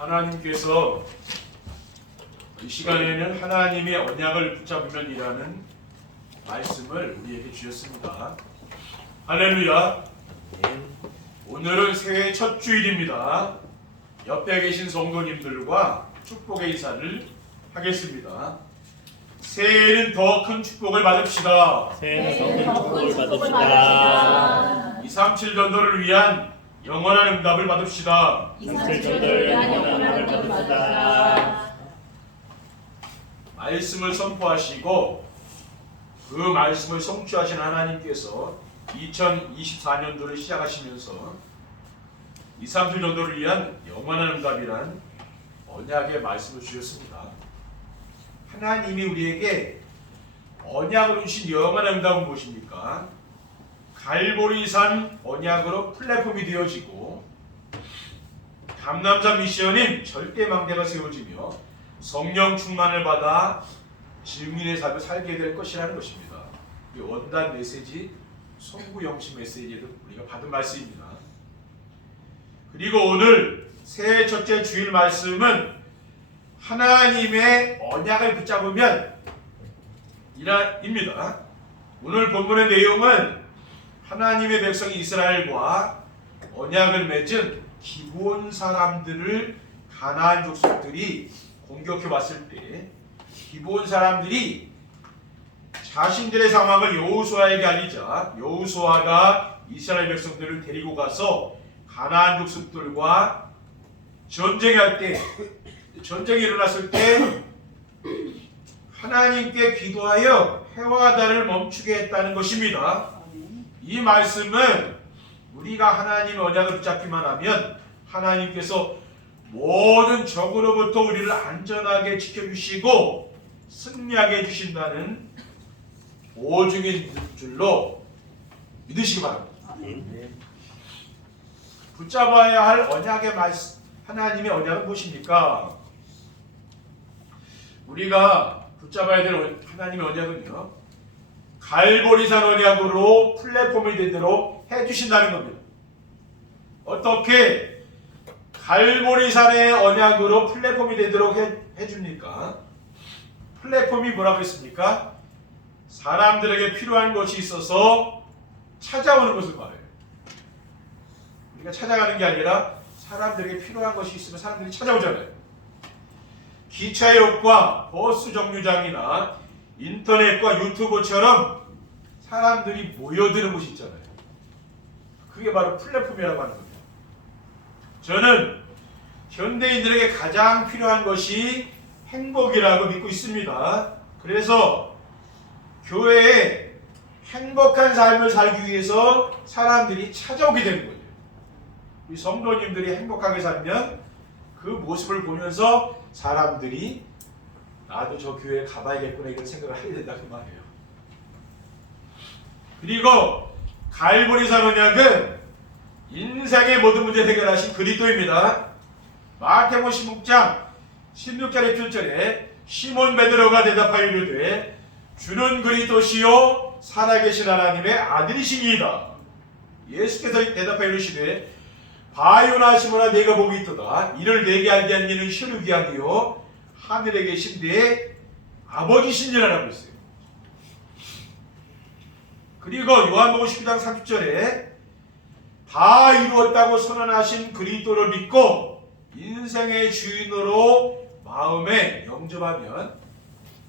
하나님께서 이 시간에는 하나님의 언약을 붙잡으면이라는 말씀을 우리에게 주셨습니다. 할렐루야. 오늘은 새해 첫 주일입니다. 옆에 계신 성도님들과 축복의 인사를 하겠습니다. 새해에는 더 큰 축복을 받읍시다. 새해에는 더 큰 축복을 받읍시다. 237 전도를 위한 영원한 응답을 받읍시다. 237 전도를 위한 영원한 응답을 받읍시다. 말씀을 선포하시고 그 말씀을 성취하신 하나님께서 2024년도를 시작하시면서 237 전도를 위한 영원한 응답이란 언약의 말씀을 주셨습니다. 하나님이 우리에게 언약으로 주신 영원한 응답은 무엇입니까? 갈보리산 언약으로 플랫폼이 되어지고 감남산 미션인 절대망대가 세워지며 성령 충만을 받아 증인의 삶을 살게 될 것이라는 것입니다. 이 원단 메시지, 송구 영치 메시지에도 우리가 받은 말씀입니다. 그리고 오늘 새해 첫째 주일 말씀은 하나님의 언약을 붙잡으면 입니다. 오늘 본문의 내용은 하나님의 백성 이스라엘과 언약을 맺은 기브온 사람들을 가나안 족속들이 공격해 왔을 때 기브온 사람들이 자신들의 상황을 여호수아에게 알리자 여호수아가 이스라엘 백성들을 데리고 가서 가나안 족속들과 전쟁이 일어났을 때 하나님께 기도하여 해와 달을 멈추게 했다는 것입니다. 이 말씀은 우리가 하나님의 언약을 붙잡기만 하면 하나님께서 모든 적으로부터 우리를 안전하게 지켜주시고 승리하게 해주신다는 보증인 줄로 믿으시기 바랍니다. 붙잡아야 할 언약의 말씀, 하나님의 언약은 무엇입니까? 우리가 붙잡아야 될 하나님의 언약은요, 갈보리산 언약으로 플랫폼이 되도록 해주신다는 겁니다. 어떻게 갈보리산의 언약으로 플랫폼이 되도록 해줍니까? 플랫폼이 뭐라고 했습니까? 사람들에게 필요한 것이 있어서 찾아오는 것을 말해요. 우리가 찾아가는 게 아니라 사람들에게 필요한 것이 있으면 사람들이 찾아오잖아요. 기차역과 버스 정류장이나 인터넷과 유튜브처럼 사람들이 모여드는 곳이 있잖아요. 그게 바로 플랫폼이라고 하는 겁니다. 저는 현대인들에게 가장 필요한 것이 행복이라고 믿고 있습니다. 그래서 교회에 행복한 삶을 살기 위해서 사람들이 찾아오게 되는 거예요. 우리 성도님들이 행복하게 살면 그 모습을 보면서 사람들이 나도 저 교회에 가봐야겠구나 이런 생각을 하게 된다 그 말이에요. 그리고 갈보리산 언약은 인생의 모든 문제 해결하신 그리스도입니다. 마태복음 16장 16절에 7절에 시몬 베드로가 대답하여 이르되 주는 그리스도시요 살아계신 하나님의 아들이시니이다. 예수께서 대답하여 이르시되 바요나 시몬아 내가 복이 있도다. 이를 내게 알게 한 이는 혈육이 아니요 하늘에 계신 내 아버지시니라라고 했어요. 그리고 요한복음 19장 30절에 다 이루었다고 선언하신 그리스도를 믿고 인생의 주인으로 마음에 영접하면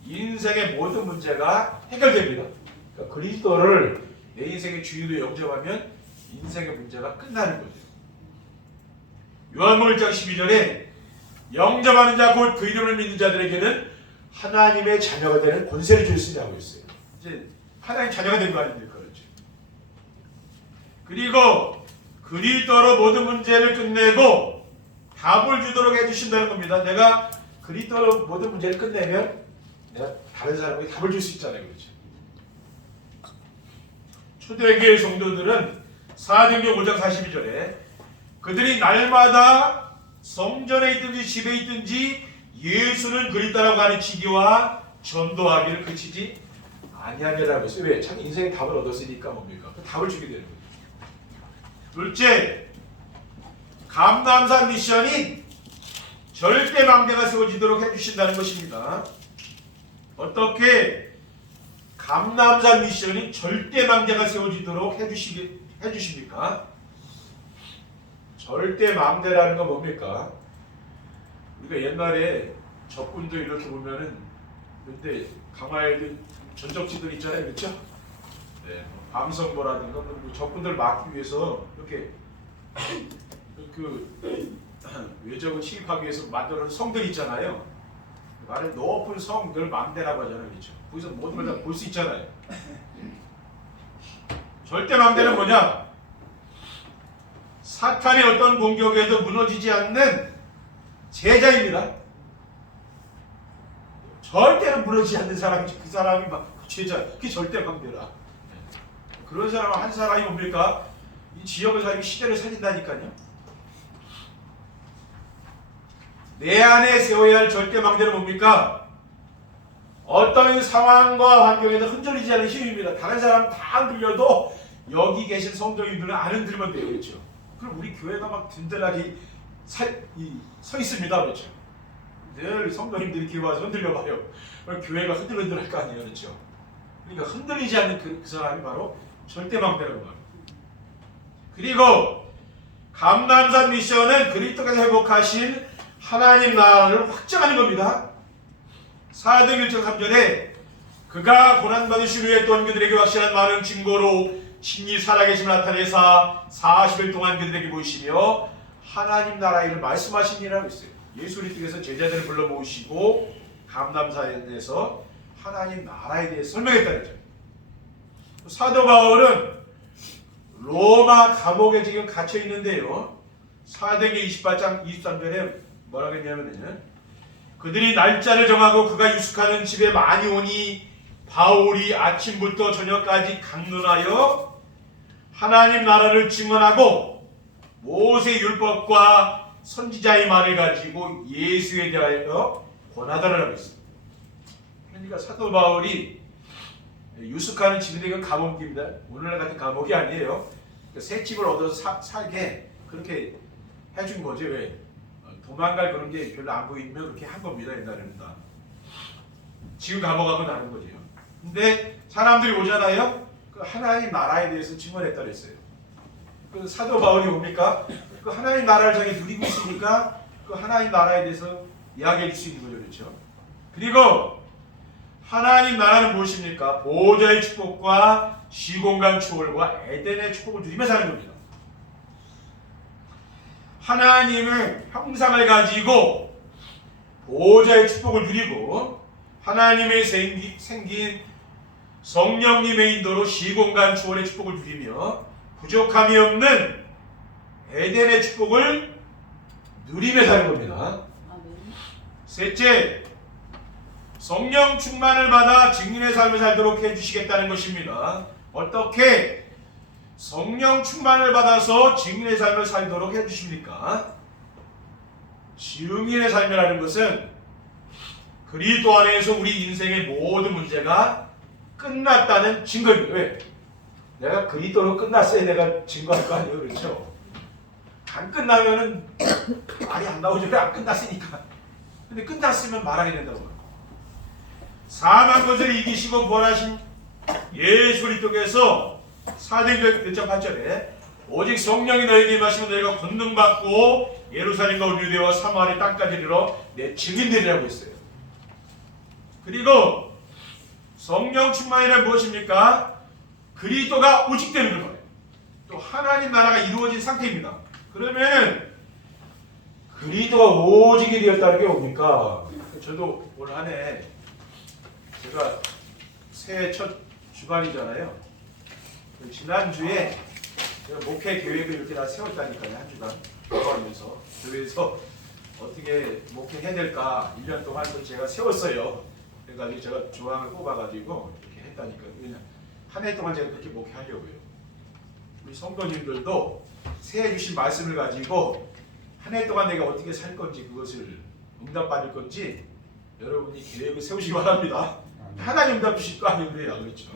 인생의 모든 문제가 해결됩니다. 그러니까 그리스도를 내 인생의 주인으로 영접하면 인생의 문제가 끝나는 거죠. 요한복음 1장 12절에 영접하는 자 곧 그 이름을 믿는 자들에게는 하나님의 자녀가 되는 권세를 주시라고 했어요. 이제 하나님 자녀가 된 거 아닙니까? 그렇죠. 그리고 그리스도로 모든 문제를 끝내고 답을 주도록 해주신다는 겁니다. 내가 그리스도로 모든 문제를 끝내면 내가 다른 사람에게 답을 줄 수 있잖아요. 그렇죠. 초대교회 성도들은 사도행전 5장 42절에 그들이 날마다 성전에 있든지 집에 있든지 예수는 그리스도라고 가르치기와 전도하기를 그치지 아니하니라고 했어요. 왜? 자기 인생의 답을 얻었으니까 뭡니까? 그 답을 주게 되는 거예요. 둘째, 감남산 미션인 절대 망대가 세워지도록 해주신다는 것입니다. 어떻게 감남산 미션이 절대 망대가 세워지도록 해주십니까? 절대 망대라는 건 뭡니까? 우리가 옛날에 적군들 이렇게 보면은 근데 강화에 전적지들 있잖아요, 그렇죠? 네, 밤성보라든가 뭐 적군들 막기 위해서 이렇게 그 외적을 침입하기 위해서 만들어놓은 성들 있잖아요. 말은 높은 성들 망대라고 하잖아요, 그렇죠? 거기서 모든 걸 다 볼 수 있잖아요. 절대 망대는 뭐냐? 사탄의 어떤 공격에도 무너지지 않는 제자입니다. 절대로 무너지지 않는 사람이 그 사람이 막 제자, 그게 절대 망대라. 그런 사람 한 사람이 뭡니까? 이 지역을 살리고 시대를 살린다니까요. 내 안에 세워야 할 절대 망대는 뭡니까? 어떤 상황과 환경에도 흔들리지 않는 힘입니다. 다른 사람 다 흔들려도 여기 계신 성도님들은 안 흔들면 돼요, 그렇죠? 그럼 우리 교회가 막 든든하게 서 있습니다, 그렇죠? 늘 성도님들이 교회 와서 흔들려봐요. 그럼 교회가 흔들흔들할 거 아니에요, 그렇죠? 그러니까 흔들리지 않는 그 사람이 바로 절대망대라고 합니다. 그리고 감남산 미션은 그리스도께서 회복하신 하나님 나라를 확장하는 겁니다. 사도행 1장 3절에 그가 고난받으신 후에 또한 그들에게 확실한 많은 증거로 친히 살아계심을 나타내사 40일 동안 그들에게 보이시며 하나님 나라의 일을 말씀하시니라고 했어요. 예수 그리스도께서 제자들을 불러 모으시고 감남산에서 하나님 나라에 대해서 설명했다는 거죠. 사도 바울은 로마 감옥에 지금 갇혀 있는데요. 사도행전 28장 23절에 뭐라고 했냐면요, 그들이 날짜를 정하고 그가 유숙하는 집에 많이 오니 바울이 아침부터 저녁까지 강론하여 하나님 나라를 증언하고 모세 율법과 선지자의 말을 가지고 예수에 대하여 권하더라라고 했습니다. 그러니까 사도 바울이 유숙하는 집인데 이건 감옥입니다. 오늘날 같은 감옥이 아니에요. 새 집을 얻어서 살게 그렇게 해준 거지. 왜? 도망갈 그런 게 별로 안 보이면 그렇게 한 겁니다. 옛날에는 다. 지금 감옥하고 다른 거죠. 근데 사람들이 오잖아요. 그 하나님 나라에 대해서 증언했다 그랬어요. 그 사도 바울이 뭡니까? 그 하나님 나라를 자기 누리고 있으니까 그 하나님 나라에 대해서 이야기해 줄 수 있는 거죠. 그렇죠? 그리고 하나님 나라는 무엇입니까? 보호자의 축복과 시공간 초월과 에덴의 축복을 누리며 사는 겁니다. 하나님의 형상을 가지고 보호자의 축복을 누리고 하나님의 생긴 성령님의 인도로 시공간 초월의 축복을 누리며 부족함이 없는 에덴의 축복을 누리며 사는 겁니다. 셋째, 성령 충만을 받아 증인의 삶을 살도록 해주시겠다는 것입니다. 어떻게 성령 충만을 받아서 증인의 삶을 살도록 해주십니까? 증인의 삶이라는 것은 그리스도 안에서 우리 인생의 모든 문제가 끝났다는 증거입니다. 왜? 내가 그리스도로 끝났어야 내가 증거할 거 아니에요, 그렇죠? 안 끝나면은 말이 안 나오죠. 왜 안 끝났으니까. 근데 끝났으면 말하게 된다고. 사망 것을 이기시고 부활하신 예수 그리스도께서 사도행전 1장 8절에 오직 성령이 너에게 임하시면 너희가 권능 받고 예루살렘과 유대와 사마리 땅까지 이르러 내 증인들이라고 했어요. 그리고 성령 충만이란 무엇입니까? 그리스도가 오직 되는 거예요. 또 하나님 나라가 이루어진 상태입니다. 그러면 그리스도가 오직이 되었다는 게 뭡니까? 저도 올 한 해 제가 새해 첫 주간이잖아요. 지난주에 제가 목회 계획을 이렇게 다 세웠다니까요. 한 주간 공부하면서 교회에서 어떻게 목회해야 될까 1년 동안 제가 세웠어요. 그러니까 제가 조항을 뽑아가지고 이렇게 했다니까요. 그냥 한 해 동안 제가 그렇게 목회하려고요. 우리 성도님들도 새해 주신 말씀을 가지고 한 해 동안 내가 어떻게 살 건지 그것을 응답받을 건지 여러분이 계획을 세우시기 바랍니다. 하나님 응답 주실 거 아니에요, 그렇죠?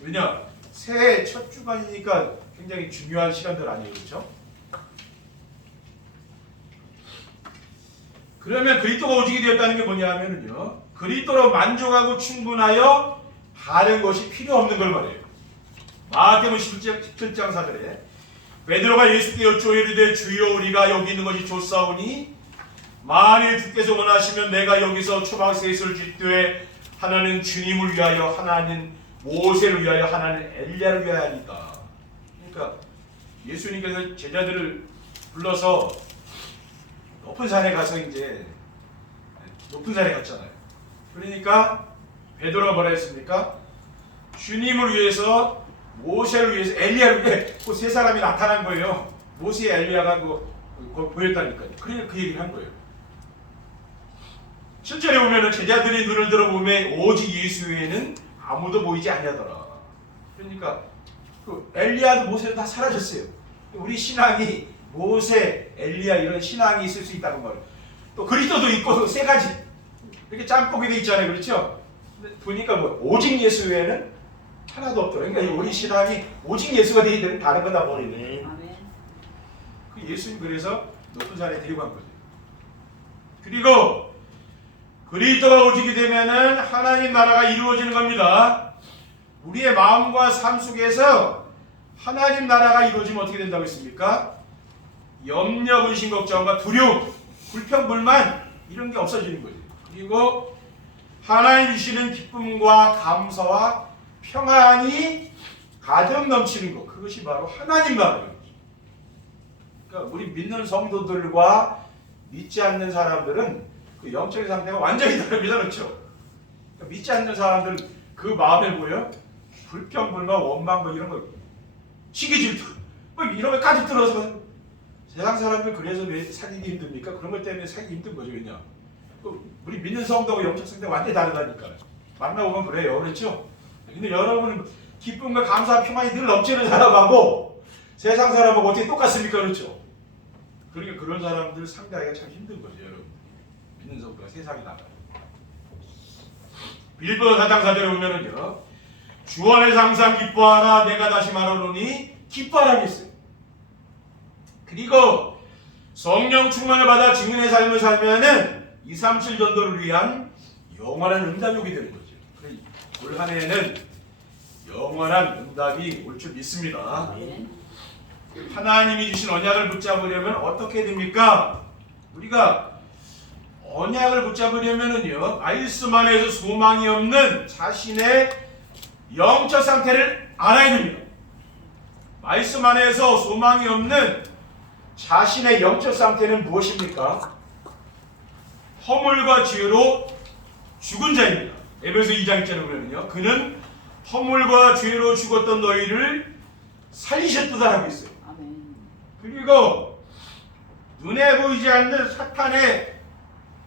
왜냐? 새해 첫 주간이니까 굉장히 중요한 시간들 아니에요, 그렇죠? 그러면 그리스도가 오직이 되었다는 게 뭐냐 하면은요, 그리스도로 만족하고 충분하여 다른 것이 필요 없는 걸 말해요. 마태복음 17장 4절에 베드로가 예수께 여쭈어 이르되 주여 우리가 여기 있는 것이 좋사오니 만일 주께서 원하시면 내가 여기서 초막에 있을 때에 하나는 주님을 위하여 하나는 모세를 위하여 하나는 엘리야를 위하여 하니까. 그러니까 예수님께서 제자들을 불러서 높은 산에 가서 이제 높은 산에 갔잖아요. 그러니까 베드로가 뭐라 했습니까? 주님을 위해서 모세를 위해서 엘리야를 위해 그 세 사람이 나타난 거예요. 모세 엘리야가 보였다니까요. 그러니까 그 얘기를 한 거예요. 7절에 보면은 제자들이 눈을 들어보면 오직 예수 외에는 아무도 보이지 아니하더라. 그러니까 그 엘리야도 모세도 다 사라졌어요. 우리 신앙이 모세, 엘리야 이런 신앙이 있을 수 있다는 거예요. 또 그리스도도 있고 세 가지 이렇게 짬뽕이 돼 있잖아요, 그렇죠? 근데 보니까 뭐 오직 예수 외에는 하나도 없더라고요. 그러니까 우리 신앙이 오직 예수가 되기 때문에 다른 거 다 버리네. 그 예수님 그래서 높은 산에 데리고 간 거죠. 그리고 그리스도가 오직이 되면은 하나님 나라가 이루어지는 겁니다. 우리의 마음과 삶 속에서 하나님 나라가 이루어지면 어떻게 된다고 했습니까? 염려, 근심, 걱정과 두려움, 불평, 불만 이런 게 없어지는 거죠. 그리고 하나님 주시는 기쁨과 감사와 평안이 가득 넘치는 것, 그것이 바로 하나님 나라예요. 그러니까 우리 믿는 성도들과 믿지 않는 사람들은 그 영적인 상태가 완전히 다릅니다, 그렇죠? 그러니까 믿지 않는 사람들은 그 마음에 보여 불평, 불만, 원망 뭐 이런 거, 시기 질투 뭐 이런 거 가득 들어서 세상 사람들 그래서 왜 사귀기 힘듭니까? 그런 것 때문에 사귀기 힘든 거죠, 그냥. 우리 믿는 성도가 영적 상태가 완전히 다르다니까. 만나보면 그래요, 그렇죠? 근데 여러분은 기쁨과 감사와 평안이 늘 넘치는 사람하고 세상 사람하고 어떻게 똑같습니까? 그렇죠? 그러니까 그런 사람들 상대하기가 참 힘든 거죠, 여러분. 믿는 성도가 세상에 나가요. 빌립보서 4장 4절에 보면은요, 주 안에서 항상 기뻐하라 내가 다시 말하노니 기뻐하라고 했어요. 그리고 성령 충만을 받아 증인의 삶을 살면은 237 전도를 위한 영원한 응답이 오게 되는 거죠. 올 한 해에는 영원한 응답이 올 줄 믿습니다. 하나님이 주신 언약을 붙잡으려면 어떻게 됩니까? 우리가 언약을 붙잡으려면은요, 말씀 안에서 소망이 없는 자신의 영적 상태를 알아야 됩니다. 말씀 안에서 소망이 없는 자신의 영적 상태는 무엇입니까? 허물과 죄로 죽은 자입니다. 에베소 2장 1절에 보면요, 그는 허물과 죄로 죽었던 너희를 살리셨도다라고 있어요. 그리고 눈에 보이지 않는 사탄의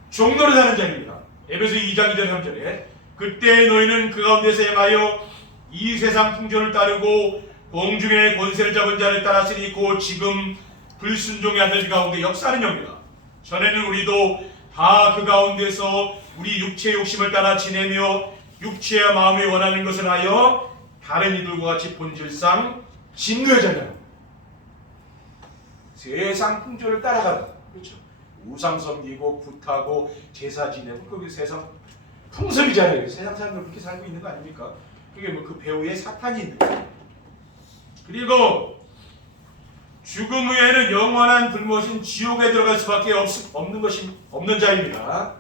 종노릇 하는 자입니다. 에베소 2장 2절 3절에 그때 너희는 그 가운데서 행하여 이 세상 풍조를 따르고 공중의 권세를 잡은 자를 따랐으니 곧 지금 불순종의 아들 가운데 역사하는 영이다. 전에는 우리도 다 그 가운데서 우리 육체의 욕심을 따라 지내며 육체와 마음이 원하는 것을 하여 다른 이들과 같이 본질상 진노의 자녀, 세상 풍조를 따라가는, 그렇죠? 우상 섬기고 굿하고 제사 지내고 그게 세상 풍습이잖아요. 세상 사람들 그렇게 살고 있는 거 아닙니까? 그게 뭐 그 배후에 사탄이 있는 거예요. 그리고 죽음 후에는 영원한 불못인 지옥에 들어갈 수밖에 없는 자입니다.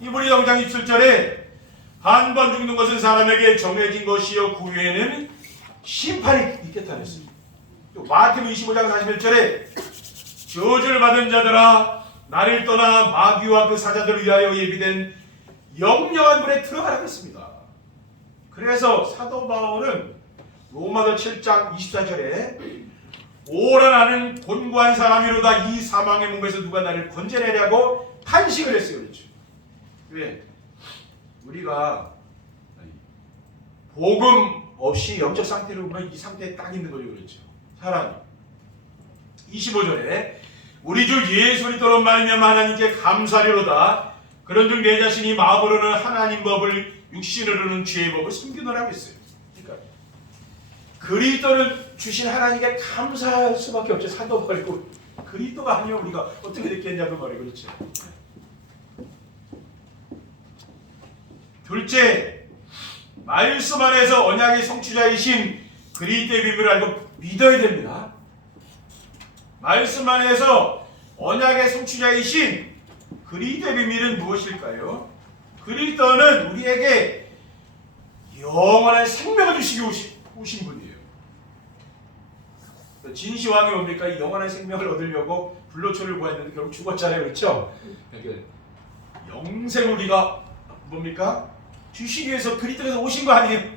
이브리 0장 27절에 한 번 죽는 것은 사람에게 정해진 것이요 그 후에는 심판이 있겠다 했습니다. 또 마태복음 25장 41절에 저주를 받은 자들아 나를 떠나 마귀와 그 사자들을 위하여 예비된 영영한 불에 들어가라고 했습니다. 그래서 사도 바울은 로마서 7장 24절에 오라 나는 곤고한 사람이로다 이 사망의 몸에서 누가 나를 건져내려고 탄식을 했어요. 그렇죠? 왜? 우리가 복음 없이 영적 상태로 보면 이 상태에 딱 있는 거죠. 그렇죠? 사랑이 25절에 우리 주 예수 그리스도로 말미암아 하나님께 감사하리로다 그런즉 내 자신이 마음으로는 하나님 법을 육신으로는 죄의 법을 숨기노라고 했어요. 그러니까 그리스도를 주신 하나님께 감사할 수밖에 없죠. 사도 바울고 그리스도가 아니면 우리가 어떻게 됐겠냐고 말이에요. 그렇죠? 둘째, 말씀 안에서 언약의 성취자이신 그리스도의 비밀을 알고 믿어야 됩니다. 말씀 안에서 언약의 성취자이신 그리스도의 비밀은 무엇일까요? 그리스도는 우리에게 영원한 생명을 주시기 오신 분이에요. 진시황이 뭡니까? 이 영원한 생명을 얻으려고 불로초를 구했는데 결국 죽었잖아요. 그렇죠? 영생 우리가 뭡니까? 주시기 위해서 그리스도에서 오신 거 아니에요?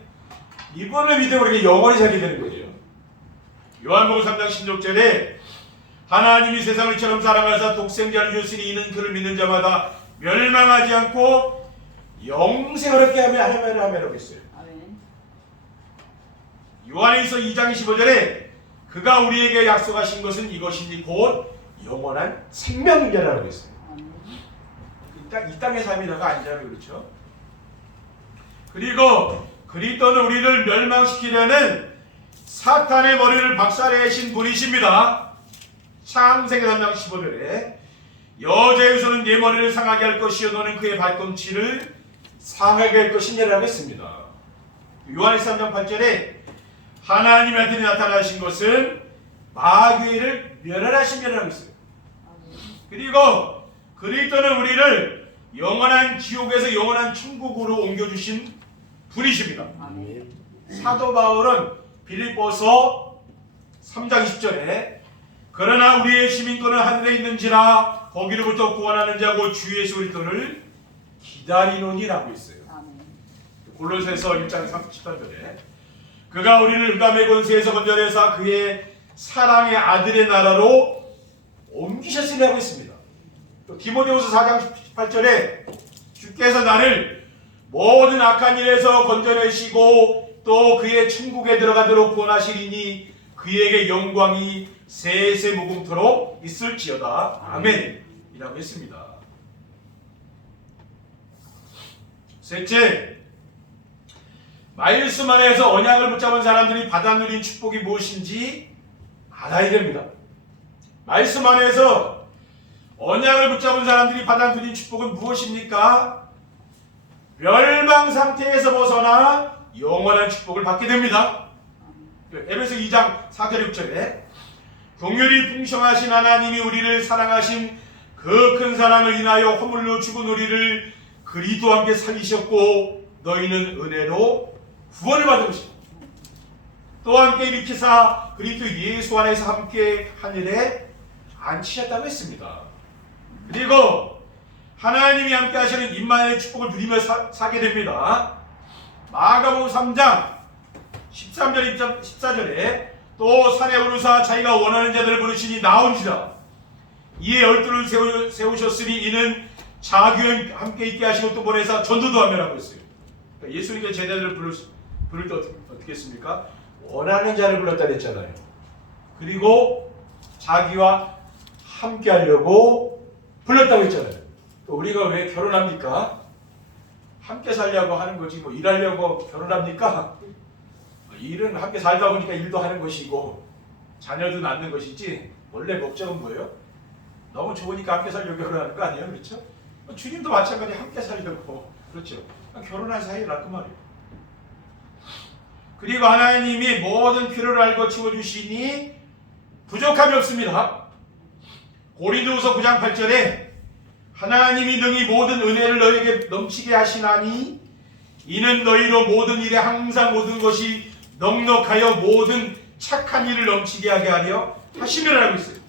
이번을 믿으면 우리가 영원히 살게 되는 거죠. 요한복음 3장 16절에 하나님이 세상을 이처럼 사랑하사 독생자를 주셨으니 이는 그를 믿는 자마다 멸망하지 않고 영생을 얻게 하며 아멘이라고 했어요. 요한일서 2장 25절에 그가 우리에게 약속하신 것은 이것이니 곧 영원한 생명이라고 했어요. 이 땅의 삶이다가 아니잖아요. 그렇죠? 그리고 그리스도는 우리를 멸망시키려는 사탄의 머리를 박살내신 분이십니다. 창세기 3장 15절에 여자의 유서는 네 머리를 상하게 할 것이요 너는 그의 발꿈치를 상하게 할 것이냐라고 했습니다. 요한일서 3장 8절에 하나님의 아들이 나타나신 것은 마귀를 멸하심이라고 했어요. 그리고 그리스도는 우리를 영원한 지옥에서 영원한 천국으로 옮겨주신 분이십니다. 사도 바울은 빌립보서 3장 20절에 그러나 우리의 시민권은 하늘에 있는지라 거기로부터 구원하는 자고 주 예수 그리스도를 기다리노니라고 했어요. 골로새서 1장 13절에 그가 우리를 흑암의 권세에서 건져내사 그의 사랑의 아들의 나라로 옮기셨으리라고 했습니다. 또 디모데후서 4장 18절에 주께서 나를 모든 악한 일에서 건져내시고 또 그의 천국에 들어가도록 구원하시리니 그에게 영광이 세세 무궁토록 있을지어다. 아멘 이라고 했습니다. 셋째, 말씀 안에서 언약을 붙잡은 사람들이 받아 누린 축복이 무엇인지 알아야 됩니다. 말씀 안에서 언약을 붙잡은 사람들이 받아 누린 축복은 무엇입니까? 멸망 상태에서 벗어나 영원한 축복을 받게 됩니다. 에베소 2장 4절 6절에 긍휼이 풍성하신 하나님이 우리를 사랑하신 그 큰 사랑을 인하여 허물로 죽은 우리를 그리스도와 함께 살리셨고 너희는 은혜로 구원을 받은 것입니다. 또 함께 일으키사 그리스도 예수 안에서 함께 하늘에 앉히셨다고 했습니다. 그리고 하나님이 함께 하시는 임마누엘의 축복을 누리며 사게 됩니다. 마가복음 3장 13절 14절에 또 산에 오르사 자기가 원하는 자들을 부르시니 나온지라 이에 열두를 세우셨으니 이는 자기와 함께 있게 하시고 또 보내사 전도도 하며라고 했어요. 그러니까 예수님께 제자들을 부를 때 어떻게 했습니까? 원하는 자를 불렀다 그랬잖아요. 그리고 자기와 함께 하려고 불렀다고 했잖아요. 또 우리가 왜 결혼합니까? 함께 살려고 하는 거지 뭐 일하려고 결혼합니까? 일은 함께 살다 보니까 일도 하는 것이고 자녀도 낳는 것이지 원래 목적은 뭐예요? 너무 좋으니까 함께 살려고 결혼하는 거 아니에요? 그렇죠? 주님도 마찬가지 함께 살려고 그렇죠? 결혼한 사이라 그 말이에요. 그리고 하나님이 모든 필요를 알고 채워주시니 부족함이 없습니다. 고린도후서 9장 8절에 하나님이 능히 모든 은혜를 너에게 넘치게 하시나니 이는 너희로 모든 일에 항상 모든 것이 넉넉하여 모든 착한 일을 넘치게 하게 하려 하심이라고 했어요.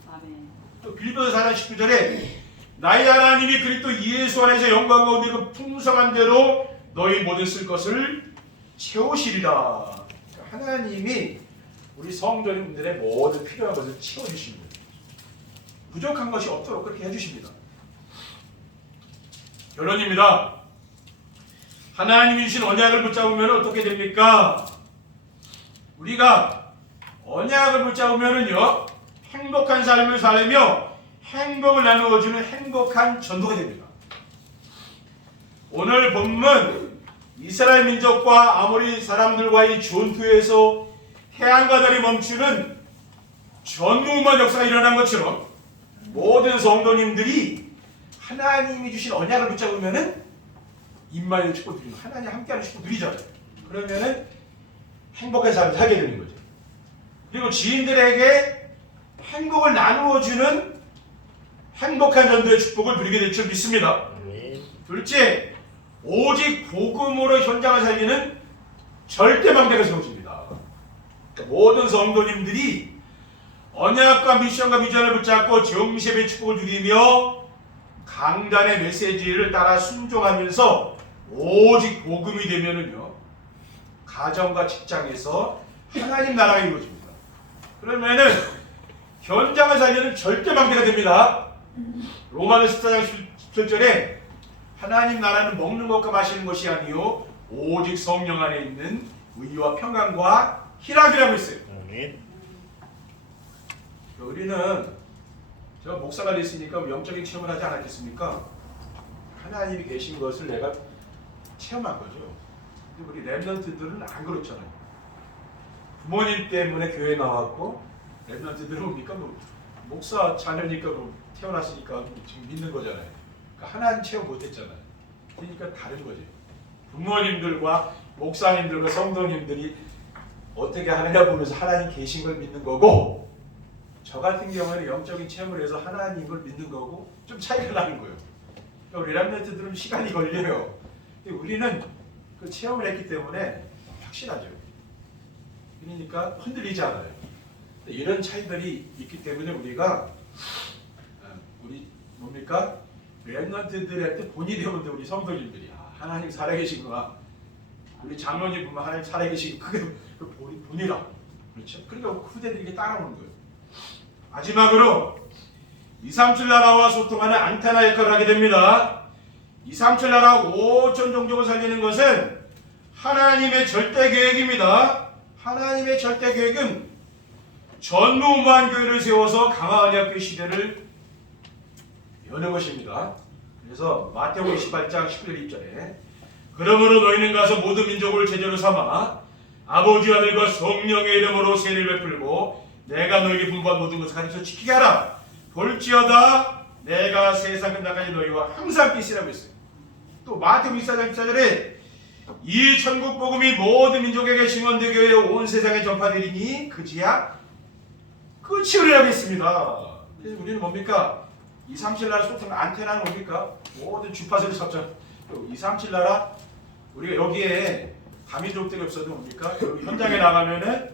또 빌립보서 4장 19절에 나의 하나님이 그리스도 예수 안에서 영광 가운데 그 풍성한 대로 너희 모든 쓸 것을 채우시리라. 하나님이 우리 성도님들의 모든 필요한 것을 채워주십니다. 부족한 것이 없도록 그렇게 해주십니다. 결론입니다. 하나님이 주신 언약을 붙잡으면 어떻게 됩니까? 우리가 언약을 붙잡으면요 행복한 삶을 살며 행복을 나누어주는 행복한 전도가 됩니다. 오늘 본문 이스라엘 민족과 아모리 사람들과의 전투에서 해안과 달이 멈추는 전무후무한 역사가 일어난 것처럼 모든 성도님들이 하나님이 주신 언약을 붙잡으면은 임마의 축복 누리면 하나님 함께하는 축복 누리잖아요. 그러면은 행복한 삶을 살게 되는 거죠. 그리고 지인들에게 행복을 나누어주는 행복한 전도의 축복을 누리게 될 줄 믿습니다. 둘째, 오직 복음으로 현장을 살리는 절대망대가 세워집니다. 그러니까 모든 성도님들이 언약과 미션과 비전을 붙잡고 정시의 축복을 누리며 강단의 메시지를 따라 순종하면서 오직 복음이 되면은요, 가정과 직장에서 하나님 나라가 이루어집니다. 그러면은 현장을 살리는 절대망대가 됩니다. 로마서 14장 17절에 하나님 나라는 먹는 것과 마시는 것이 아니요 오직 성령 안에 있는 의와 평강과 희락이라고 했어요. 우리는 제가 목사가 됐으니까 영적인 체험을 하지 않았겠습니까? 하나님이 계신 것을 내가 체험한 거죠. 근데 우리 렘넌트들은 안 그렇잖아요. 부모님 때문에 교회 나왔고, 렘넌트들은 뭡니까? 뭐 목사 자녀니까 뭐 태어났으니까 지금 믿는 거잖아요. 그러니까 하나님 체험 못했잖아요. 그러니까 다른 거죠. 부모님들과 목사님들과 성도님들이 어떻게 하느냐 보면서 하나님 계신 걸 믿는 거고, 저 같은 경우에는 영적인 체험을 해서 하나님을 믿는 거고 좀 차이가 나는 거예요. 그러니까 우리 렘넌트들은 시간이 걸려요. 근데 우리는 그 체험을 했기 때문에 확실하죠. 그러니까 흔들리지 않아요. 이런 차이들이 있기 때문에 우리가 우리 뭡니까? 렘넌트들한테 본이 되는데 우리 성도님들이 하나님 살아계시구나. 우리 장로님 보면 하나님 살아계시고 그게 본이라. 그렇죠? 그러니까 후대들이 이게 따라오는 거예요. 마지막으로 237 나라와 소통하는 안테나 역할을 하게 됩니다. 237 나라 5천 종족을 살리는 것은 하나님의 절대 계획입니다. 하나님의 절대 계획은 전무후무한 교회를 세워서 강한 언약의 시대를 여는 것입니다. 그래서 마태복음 28장 19절 2절에 그러므로 너희는 가서 모든 민족을 제자로 삼아 아버지 아들과 성령의 이름으로 세례를 베풀고 내가 너에게 분부한 모든 것을 가르쳐 지키게 하라. 볼지어다 내가 세상 끝날까지 너희와 항상 함께 있으라고 했어요. 또 마태복음 24장 14절에 이 천국 복음이 모든 민족에게 증언되게 하여 온 세상에 전파되리니 그지야 끝이 오리라고 했습니다. 그래서 우리는 뭡니까? 237 나라 소통 안테나는 뭡니까? 모든 주파수를 잡죠. 237 나라 우리가 여기에 다민족들이 없어도 뭡니까? 여기 현장에 나가면은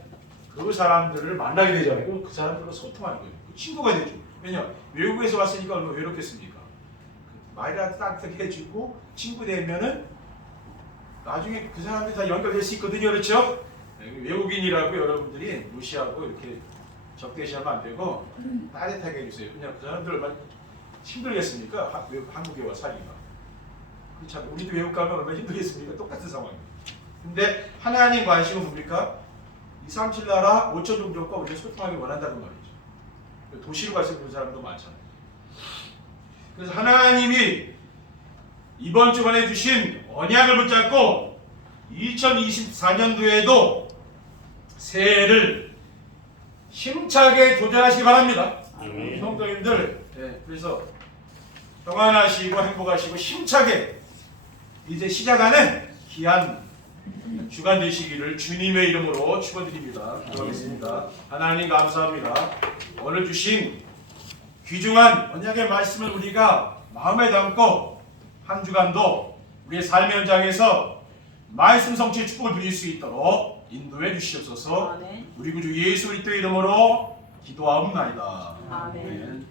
그 사람들을 만나게 되잖아요. 그 사람들과 소통하는 거예요. 친구가 되죠. 왜냐? 외국에서 왔으니까 얼마나 외롭겠습니까? 말이라도 따뜻하게 해주고 친구 되면은 나중에 그 사람들이 다 연결될 수 있거든요. 그렇죠? 외국인이라고 여러분들이 무시하고 이렇게 적대시하면 안 되고 따뜻하게 해주세요. 그냥 그 사람들 얼마나 힘들겠습니까? 한국에 와 살기가. 그렇죠? 우리도 외국 가면 얼마나 힘들겠습니까? 똑같은 상황입니다. 근데 하나님 관심은 뭡니까? 237 나라 5천 종족과 우리가 소통하기 원한다는 말이죠. 도시로 갈 수 있는 사람도 많잖아요. 그래서 하나님이 이번 주간에 주신 언약을 붙잡고 2024년도에도 새해를 힘차게 도전하시기 바랍니다. 성도님들, 그래서 평안하시고 행복하시고 힘차게 이제 시작하는 귀한 주간 되시기를 주님의 이름으로 축원드립니다. 기도하겠습니다. 하나님 감사합니다. 오늘 주신 귀중한 언약의 말씀을 우리가 마음에 담고 한 주간도 우리의 삶의 현장에서 말씀 성취의 축복을 누릴 수 있도록 인도해 주시옵소서. 우리 구주 예수 그리스도의 이름으로 기도하옵나이다. 아멘.